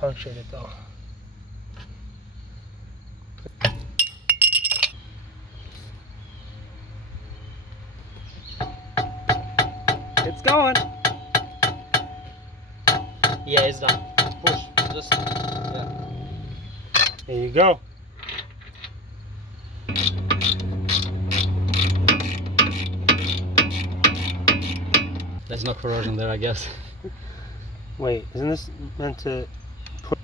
punctured it though. It's going. Yeah, it's done. Push. Just, yeah. There you go. There's no corrosion there, I guess. Wait, isn't this meant to put...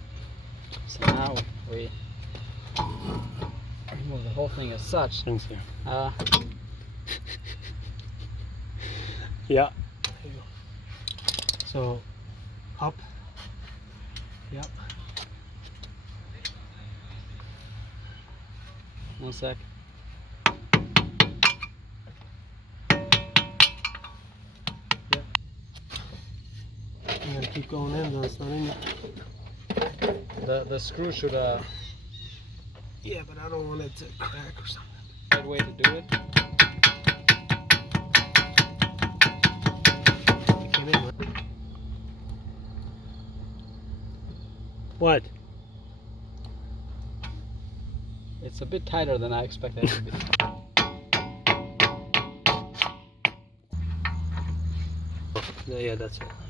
So now we remove the whole thing as such. Things here. Yeah. There you go. So, up. Yep. One sec. I'm gonna keep going in though, it's not in yet. The screw should Yeah, but I don't want it to crack or something. good way to do it. It came in, right? What? It's a bit tighter than I expected it to be. Yeah, that's it.